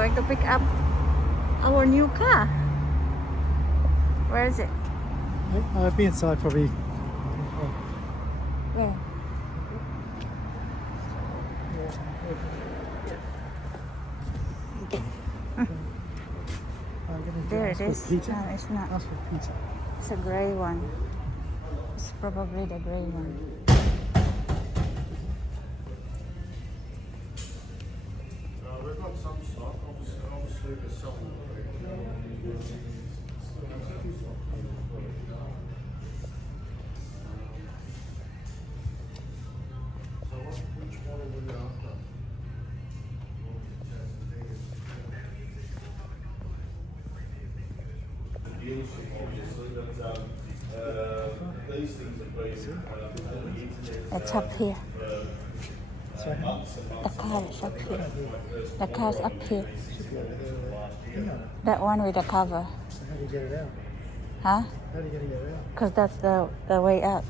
going to pick up our new car. Where is it? I'll be inside probably. Where? There it is. No, it's not. Ask for pizza. It's a grey one. It's probably the grey one. We've got some stock, obviously we're selling. So which model were you after? Dealership, obviously, but these things have been on the internet. It's up here. Sorry. The car is up here. The car's up here. Yeah. That one with the cover. So how do you get it out? Huh? How do you get it out? Because that's the way out.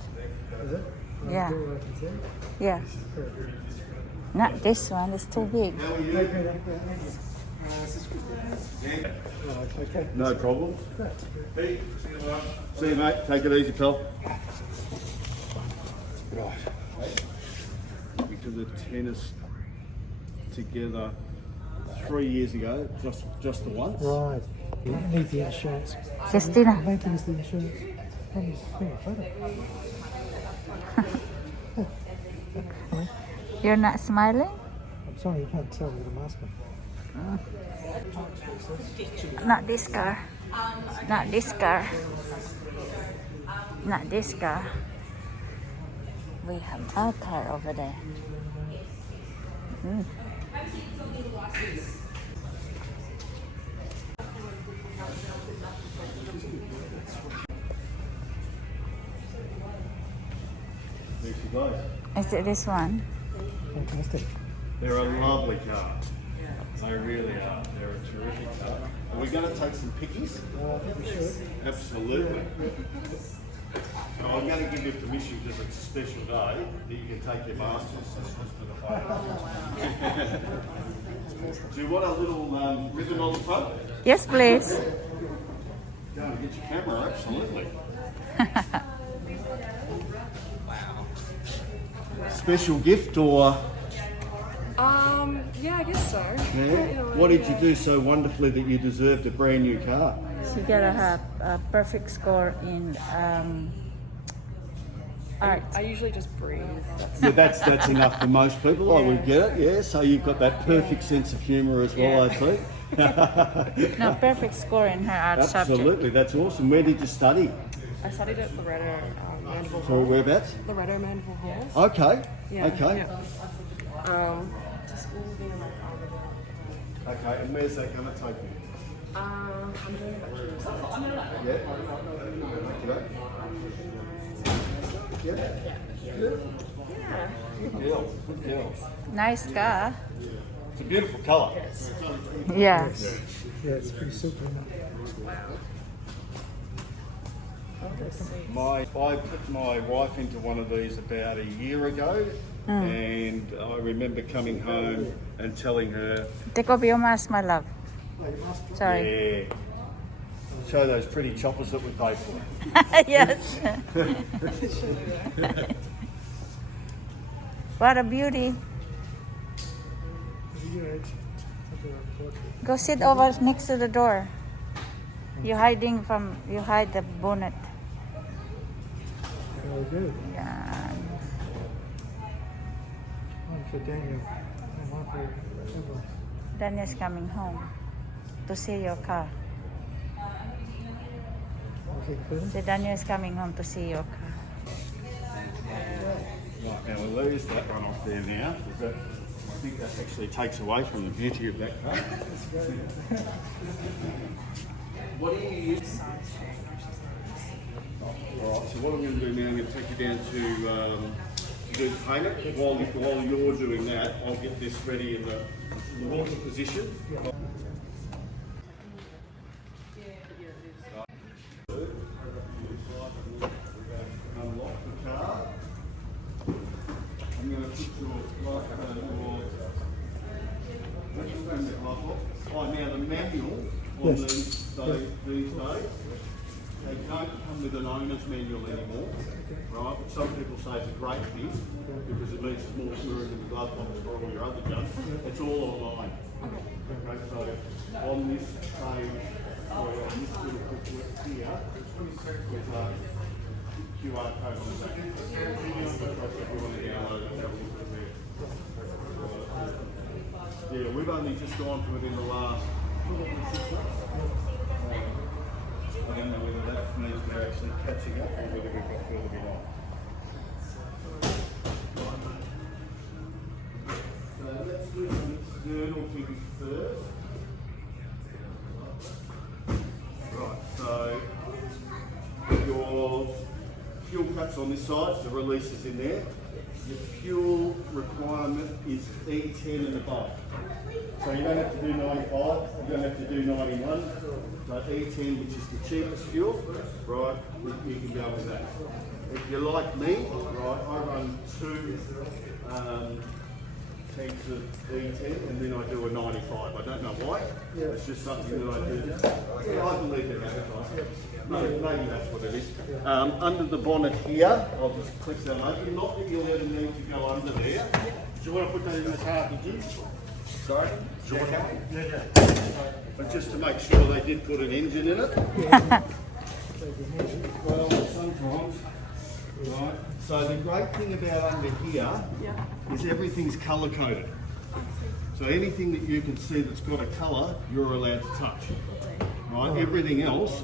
Is it? Yeah. Do what I can see? Yeah. Not this one. It's too big. Okay. No problem. Hey, see you, mate. Take it easy, pal. Right. We did the tennis together 3 years ago, just the once. Right. You need the insurance. Christina. Thank you, Mr. Insurance. Bring a photo. You're not smiling? I'm sorry, you can't tell with a mask on. Not this car. Not this car. Not this car. We have our car over there. Mm. There she goes. Is it this one? Fantastic. They're a lovely car. They really are. They're a terrific car. Are we going to take some pickies? I think we should. Absolutely. So I'm going to give you permission because it's a special day that you can take your masters just for the photo. Do you want a little ribbon on the front? Yes, please. Go and get your camera, absolutely. Special gift or? Yeah, I guess so. Yeah. What did you do so wonderfully that you deserved a brand new car? So you gotta have a perfect score in art. I usually just breathe. Yeah, that's enough for most people. I would get it. Yeah. So you've got that perfect sense of humour as well. I see. No, perfect score in her art subject. Absolutely. That's awesome. Where did you study? I studied at Loretto Mandeville So Hall. whereabouts? Loretto Mandeville Hall. Okay. Yeah, Okay. Yeah. Just being like Okay. And where's that going to take you? I'm doing a bachelor's. Yeah. Okay. Yeah. Beautiful. Yeah. Good deal. Good deal. Nice car. It's a beautiful colour. Yeah. Yeah, it's pretty super. Isn't it? I put my wife into one of these about a year ago, and I remember coming home and telling her, Take off your mask, my love. Sorry. yeah, show those pretty choppers that we paid for. Yes. What a beauty. Go sit over next to the door. You hide the bonnet. Very good. Yeah. One for Daniel and one for Emma. Daniel's coming home to see your car. Okay, good. So Daniel's coming home to see your car. Right, now we'll lose that one off there now, because I think that actually takes away from the beauty of that car. What do you use? Alright, so what I'm going to do now, I'm going to take you down to do payment. While you're doing that, I'll get this ready in the walking position. Unlock the car. I'm going to put your life Oh, now the manual on these days, they don't come with an owner's manual anymore, right? But some people say it's a great thing because it means there's more room in the glove box for all your other junk. It's all online. Okay, so on this page, on this little booklet here, there's a QR code on the back. If you want to download it, have a look at there. Yeah, we've only just gone to it in the last 6 months. I don't know whether that means we're actually catching up or whether we've got further behind. So let's do some external things first. Right, so your fuel caps on this side, the release is in there. Your fuel requirement is E10 and above. So you don't have to do 95, you don't have to do 91. So E10, which is the cheapest fuel, right, you can go with that. If you're like me, right, I run 2 tanks of E10 and then I do a 95. I don't know why, it's just something that I do. Yeah, I believe they're advertising. Maybe that's what it is. Under the bonnet here, I'll just click that open. Not that you'll ever need to go under there. Do you want to put that in the cartridges? Sorry? Yeah. But just to make sure they did put an engine in it. Well, sometimes. Right. So the great thing about under here is everything's colour coded. So anything that you can see that's got a colour, you're allowed to touch. Right? Everything else,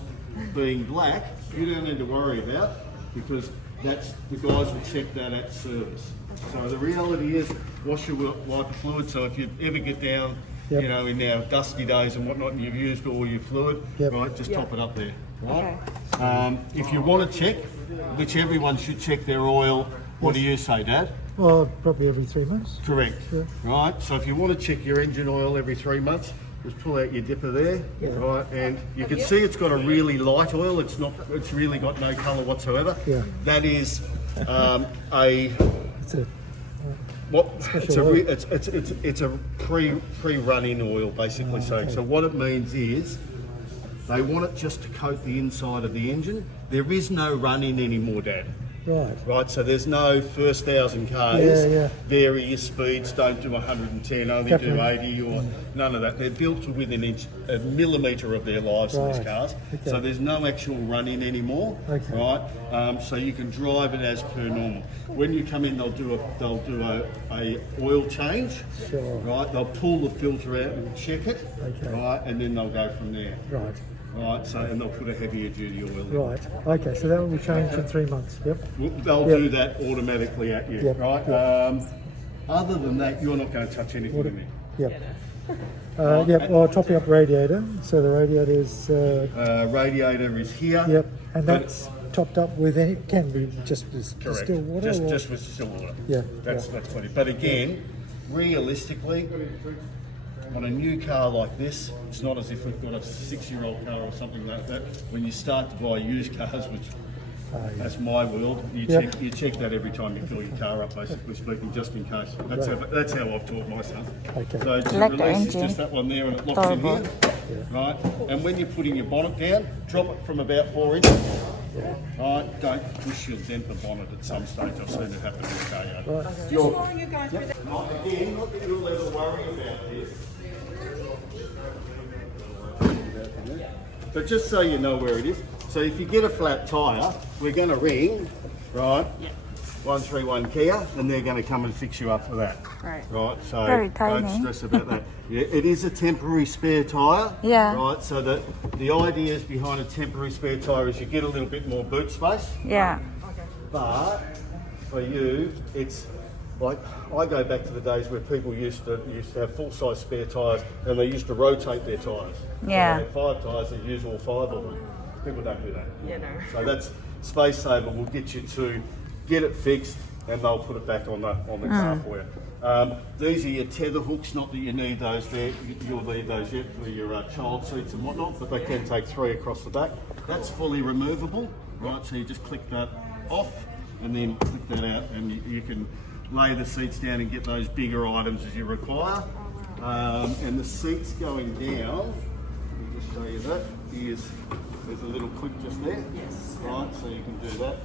being black, you don't need to worry about because that's the guys will check that at service. So the reality is, wash your wiper fluid. So if you ever get down, you know, in our dusty days and whatnot, and you've used all your fluid, right, just top it up there. Right. Okay. If you want to check, which everyone should check their oil. What do you say, Dad? Well, probably every 3 months. Correct. Yeah. Right. So if you want to check your engine oil every 3 months, just pull out your dipper there, right, and you can see it's got a really light oil. It's not. It's really got no colour whatsoever. Yeah. That is it's a pre-run-in oil basically. So what it means is they want it just to coat the inside of the engine. There is no run-in anymore, Dad. Right, so there's no first 1,000 Ks, vary your speeds, don't do 110, only do 80 or none of that. They're built to within a millimetre of their lives in these cars, so there's no actual run-in anymore, right? So you can drive it as per normal. When you come in, they'll do a oil change, right? They'll pull the filter out and check it, right? And then they'll go from there. Right, so and they'll put a heavier duty oil in. Right, okay, so that will be changed in 3 months, They'll do that automatically at you, right? Other than that, you're not going to touch anything in there. Well, topping up radiator, so the radiator is... radiator is here. And that's topped up with any, can be just with still water? Just with still water. That's plenty. But again, realistically, on a new car like this, it's not as if we've got a 6-year-old car or something like that. When you start to buy used cars, which that's my world, you check that every time you fill your car up, basically speaking, just in case. That's how I've taught my son. So to release, it's just that one there and it locks in here, right? And when you're putting your bonnet down, drop it from about 4 inches. Right, don't push your dent the bonnet at some stage. I've seen it happen in the car yard. Just while you guys not that you'll ever worry about this. But just so you know where it is, so if you get a flat tyre, we're going to ring, right, 131 Kia, and they're going to come and fix you up for that. Right, so don't stress about that. It is a temporary spare tyre, right, so the ideas behind a temporary spare tyre is you get a little bit more boot space. But for you, it's like, I go back to the days where people used to have full-size spare tyres and they used to rotate their tyres. So they had 5 tyres, they use all 5 of them. People don't do that. So that's Space Saver will get you to get it fixed and they'll put it back on the car for you. These are your tether hooks, not that you need those there, you'll need those yet for your child seats and whatnot, but they can take 3 across the back. That's fully removable, right, so you just click that off and then click that out and you can lay the seats down and get those bigger items as you require. And the seats going down, let me just show you that, there's a little clip just there. Yes. Right, so you can do that.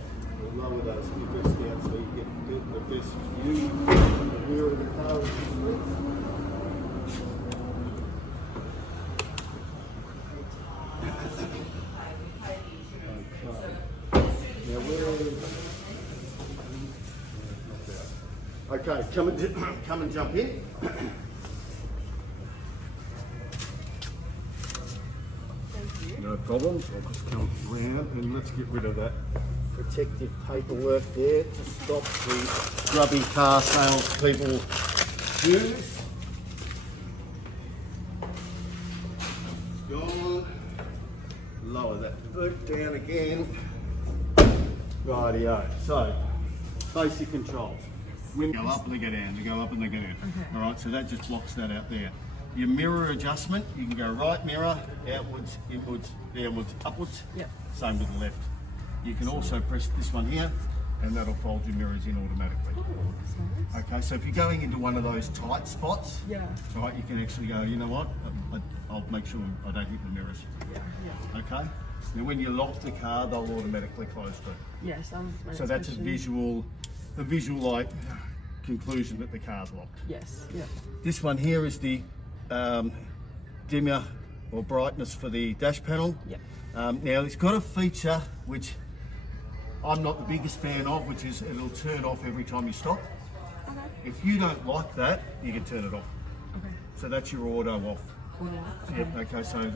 We'll lower those clips down so you get the best view from the rear of the car. Okay, come and jump in. No problems. I'll just come round and let's get rid of that protective paperwork there to stop the grubby car salespeople shoes. Gone. Lower that boot down again. Rightio. So, basic controls. When go up and they go down, they go up and they go down. Okay. All right, so that just blocks that out there. Your mirror adjustment, you can go right mirror, outwards, inwards, downwards, upwards. Yep. Same with the left. You can also press this one here, and that'll fold your mirrors in automatically. Oh, that's nice. Okay, so if you're going into one of those tight spots, Yeah. right, you can actually go, you know what, I'll make sure I don't hit the mirrors. Yeah. Okay? Now when you lock the car, they'll automatically close too. Yes. So that's a visual like conclusion that the car's locked. Yes. Yeah. This one here is the dimmer or brightness for the dash panel. Yep. Now it's got a feature which I'm not the biggest fan of, which is it'll turn off every time you stop. Okay. If you don't like that, you can turn it off. Okay. So that's your auto off. Cool. Yep, okay, so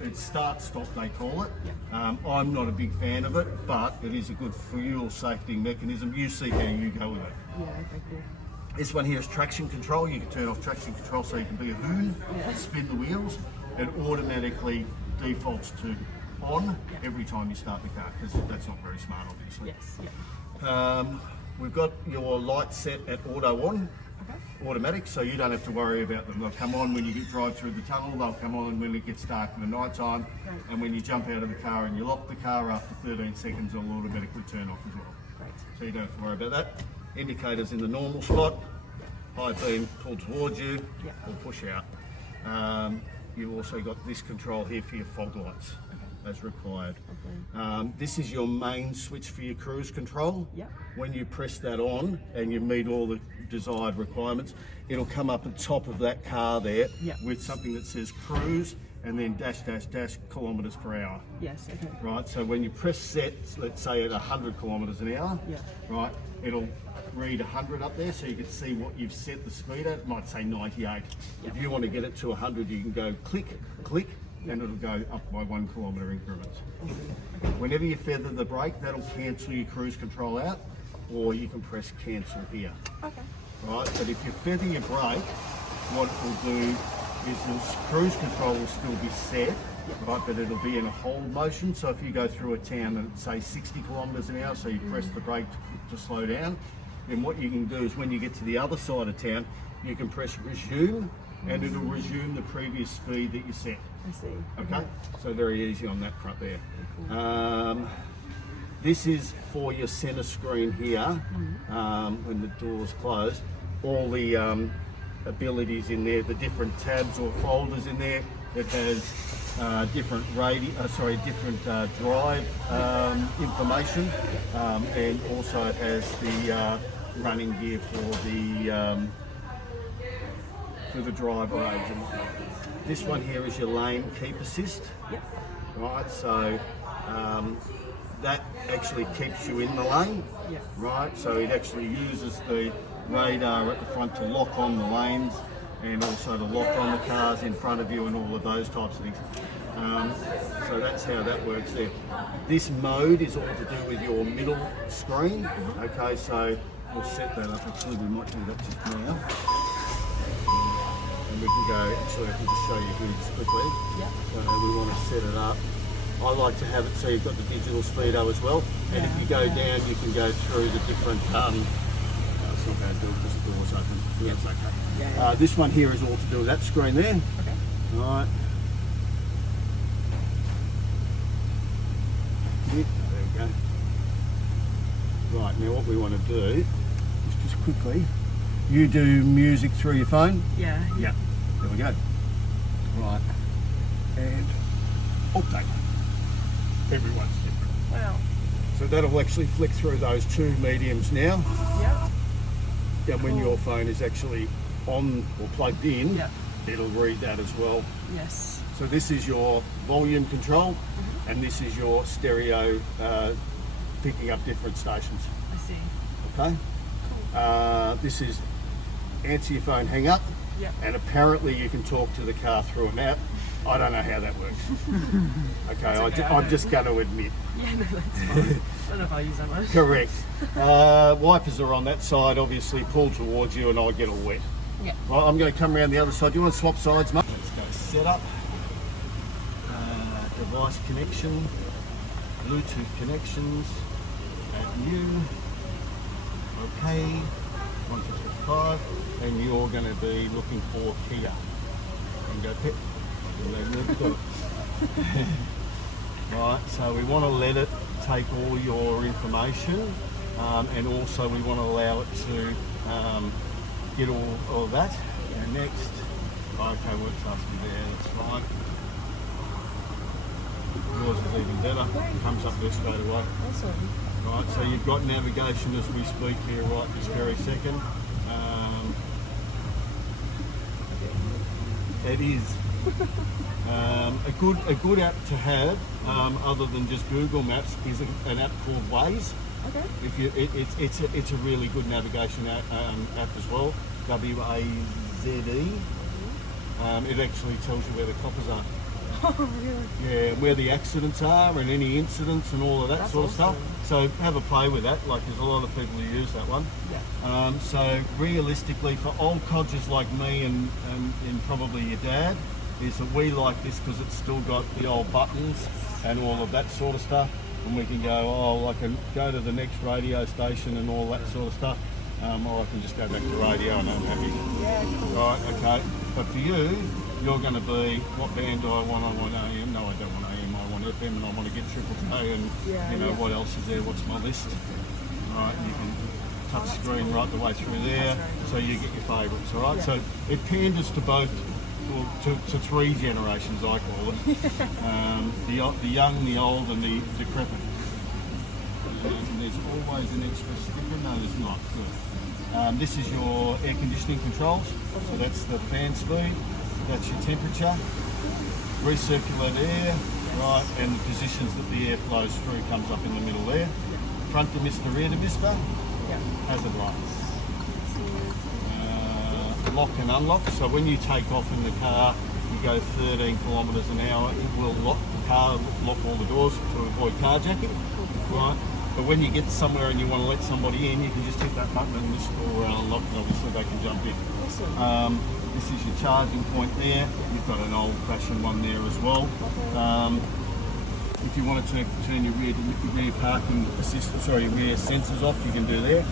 it's start stop they call it. Yeah. I'm not a big fan of it, but it is a good fuel safety mechanism. You see how you go with it. Yeah. Okay. Cool. This one here is traction control. You can turn off traction control so you can be a hoon, spin the wheels. It automatically defaults to on every time you start the car, because that's not very smart, obviously. Yes. Yeah. We've got your lights set at auto on, Okay. automatic, so you don't have to worry about them. They'll come on when you drive through the tunnel, they'll come on when it gets dark in the night time, Right. and when you jump out of the car and you lock the car, after 13 seconds they'll automatically turn off as well. Great. So you don't have to worry about that. Indicators in the normal spot, high beam pull towards you Yeah. or push out. You've also got this control here for your fog lights as required. Okay. This is your main switch for your cruise control. Yep. When you press that on and you meet all the desired requirements, it'll come up at top of that car there Yep. with something that says cruise and then dash kilometres per hour. Yes. Okay. Right, so when you press set, let's say at 100 kilometres an hour, Yeah. right, it'll read 100 up there so you can see what you've set the speed at. It might say 98. If you want to get it to 100, you can go click, and it'll go up by 1 kilometre increments. Whenever you feather the brake, that'll cancel your cruise control out, or you can press cancel here. Okay. Right, but if you feather your brake, what it will do is the cruise control will still be set, right, but it'll be in a hold motion. So if you go through a town and say 60 kilometres an hour, so you press the brake to slow down, then what you can do is when you get to the other side of town, you can press resume and it'll resume the previous speed that you set. I see. Okay, so very easy on that front there. This is for your centre screen here, when the doors close. All the abilities in there, the different tabs or folders in there. It has different drive information, and also it has the running gear for the driver agent. This one here is your lane keep assist. Yep. Right, so that actually keeps you in the lane. Yeah. Right, so it actually uses the radar at the front to lock on the lanes and also to lock on the cars in front of you and all of those types of things. So that's how that works there. This mode is all to do with your middle screen. Okay, so we'll set that up. Actually, we might do that just now. And we can go, actually I can just show you here just quickly. Yep. So we want to set it up. I like to have it so you've got the digital speedo as well. And if you go down, you can go through the different, it's not going to do it because the door's open. Yeah, it's okay. Yeah. This one here is all to do with that screen there. Okay. Right. There we go. Right, now what we want to do is just quickly, you do music through your phone? Yeah. Yeah. There we go. Right. And update. Everyone's different. Wow. So that'll actually flick through those two mediums now. Yep. And when your phone is actually on or plugged in, Yep. it'll read that as well. Yes. So this is your volume control, and this is your stereo picking up different stations. I see. Okay. This is answer your phone, hang up, Yep. and apparently you can talk to the car through a map. I don't know how that works. Okay, I'm just going to admit. Yeah, no, that's fine. I don't know if I use that much. Correct. Wipers are on that side, obviously pull towards you, and I get all wet. Yeah. Right, I'm going to come around the other side. Do you want to swap sides, mate? Let's go setup, device connection, Bluetooth connections, add new, okay, 1, 2, 3, 5, and you're going to be looking for Kia. And go pip. And then we've got it. Right, so we want to let it take all your information, and also we want to allow it to get all of that. And next, okay, works asking there, that's fine. Yours is even better, comes up there straight away. Awesome. Right, so you've got navigation as we speak here right this very second. It is a good app to have, other than just Google Maps, is an app called Waze. Okay. If you, it's a really good navigation app as well. WAZE. It actually tells you where the coppers are. Oh, really? Yeah, where the accidents are and any incidents and all of that That's sort of awesome. stuff. So have a play with that. Like there's a lot of people who use that one. Yeah. So realistically, for old codgers like me and probably your dad, is that we like this because it's still got the old buttons and all of that sort of stuff. And we can go, oh, I can go to the next radio station and all that sort of stuff. Or I can just go back to radio and I'm happy. Yeah, cool. Right, okay. But for you, you're going to be, what band do I want? I want AM. No, I don't want AM. I want FM, and I want to get Triple J. And you know what else is there? What's my list? Right, you can touch screen right the way through there, so you get your favourites. All right. So it panders to both, well, to three generations, I call it. The young, the old, and the decrepit. And there's always an extra sticker. No, there's not. Good. This is your air conditioning controls. So that's the fan speed. That's your temperature, recirculate air, right, and the positions that the air flows through comes up in the middle there. Front demister, rear demister, hazard lights. Lock and unlock, so when you take off in the car, you go 13 kilometres an hour, it will lock the car, lock all the doors to avoid carjacking, right? But when you get somewhere and you want to let somebody in, you can just hit that button and this door will unlock, and obviously they can jump in. Awesome. This is your charging point there. You've got an old-fashioned one there as well. If you want to turn your rear parking rear sensors off, you can do there.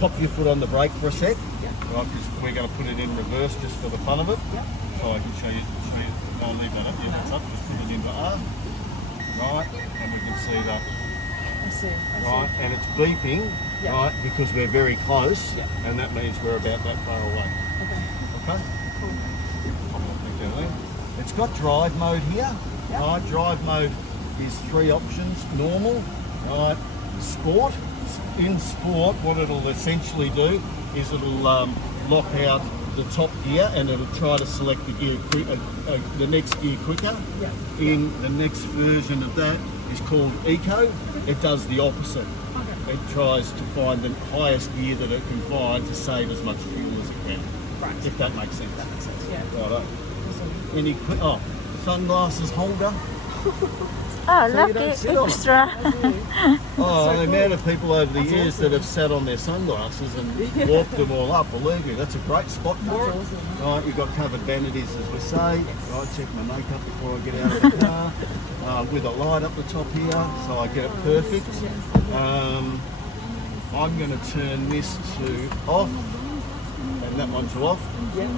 Pop your foot on the brake for a sec, right? Because we're going to put it in reverse just for the fun of it. So I can show you. I'll leave that up. Yeah, that's up. Just put it into R. Right, and we can see that. I see. Right, and it's beeping, right, because we're very close, and that means we're about that far away. Okay. Cool. It's got drive mode here. Right, drive mode is 3 options. Normal, right, sport. In sport, what it'll essentially do is it'll lock out the top gear and it'll try to select the gear the next gear quicker. In the next version of that is called Eco. It does the opposite. It tries to find the highest gear that it can find to save as much fuel as it can. Right. If that makes sense. That makes sense, yeah. Righto. Any sunglasses holder. Oh, So you lucky don't sit on it. extra. Oh, the amount of people over the years that have sat on their sunglasses and walked them all up, believe me, that's a great spot for it. Awesome. Right, you've got covered vanities, as we say. Right, check my makeup before I get out of the car. With a light up the top here, so I get it perfect. I'm going to turn this to off, and that one to off.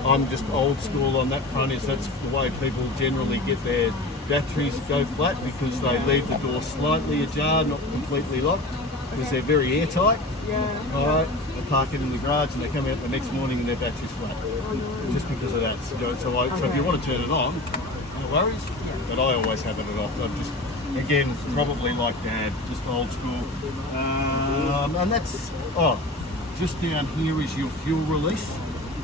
I'm just old school on that front, is that's the way people generally get their batteries go flat, because they leave the door slightly ajar, not completely locked, because they're very airtight. Alright, park it in the garage and they come out the next morning and their battery's flat. Just because of that. So if you want to turn it on, no worries. But I always have it off. I'm just, again, probably like Dad, just old school. And that's, just down here is your fuel release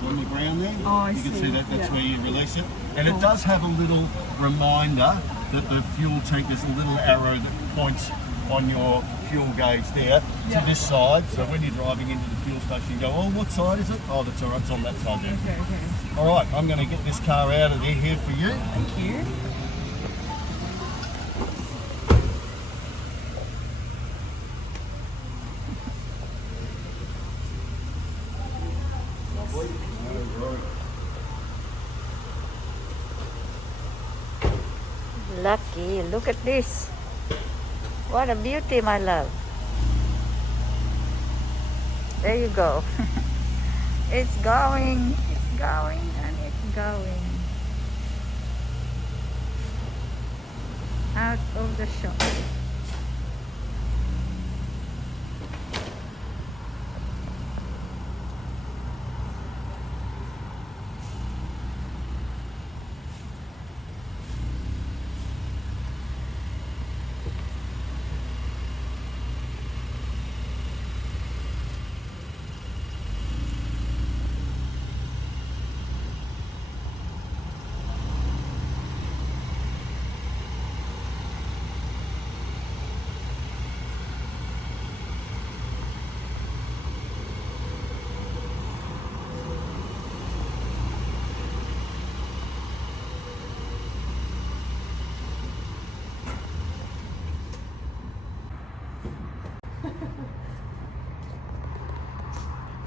on the ground there. Oh, I you can see. see that, that's Yeah. where you release it. And it does have a little reminder that the fuel tank, there's a little arrow that points on your fuel gauge there to this side. So when you're driving into the fuel station, you go, oh, what side is it? Oh, that's all right, it's on that side there. Okay. All right, I'm going to get this car out of there here for you. Thank you. Lucky, look at this. What a beauty, my love. There you go. It's going, and it's going. Out of the shop.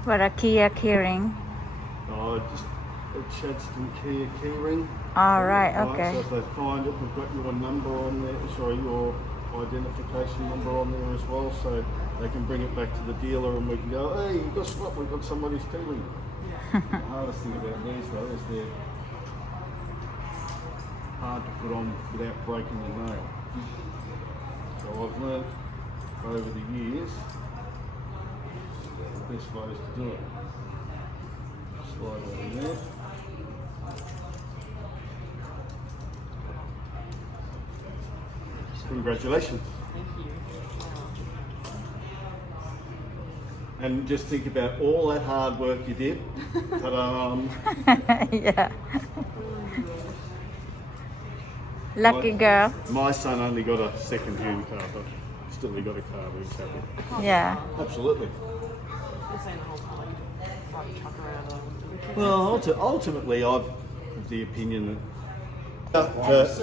What a Kia keyring. Just a Chadstone Kia keyring. All right, So okay. if they find it, we've got your number on there, your identification number on there as well, so they can bring it back to the dealer and we can go, hey, guess what, we've got somebody's keyring. The hardest thing about these though is they're hard to put on without breaking the nail. So I've learnt over the years the best ways to do it. Slide that in there. Congratulations. Thank you. And just think about all that hard work you did. Ta-da! Yeah. Lucky girl. My son only got a second-hand car, but still he got a car. He was happy. Yeah. Absolutely. You're saying the whole time, like, drive a truck around. Well, ultimately, I've of the opinion that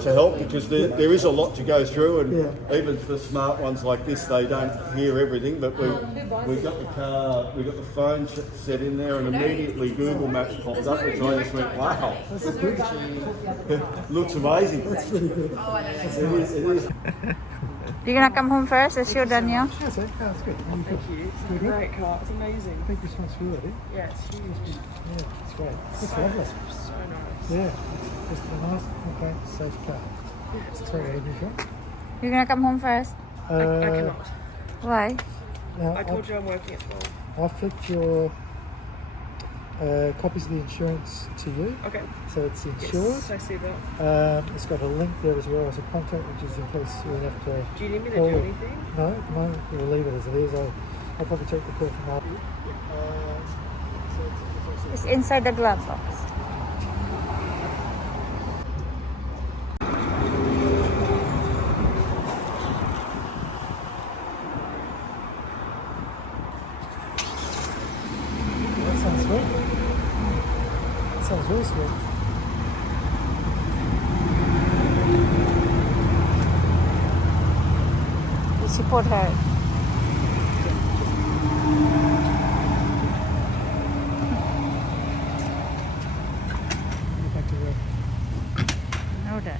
to help, because there is a lot to go through, and even for smart ones like this, they don't hear everything. But we got the car, we got the phone set in there, and immediately Google Maps popped up, which I just went, wow, looks amazing. It is. You gonna come home first? It's you, Daniel. That's it. That's good. Thank you. It's a great car. It's amazing. Big responsibility. Yeah, it's huge. Yeah, it's great. It's lovely. So nice. Yeah, it's just a nice, okay, safe car. Sorry, Adrian. You gonna come home first? I cannot. Why? Now, I told you I'm working at 12. I'll flick your copies of the insurance to you, Okay. so it's insured. Yes, I see that. It's got a link there as well as a contact, which is in case we have to. Do you need me to call do it. anything? No, at the moment we'll leave it as it is. I'll probably take the call from Albert. It's inside the glove box. That sounds sweet. That sounds really sweet. You support her. Get back to work. Know that.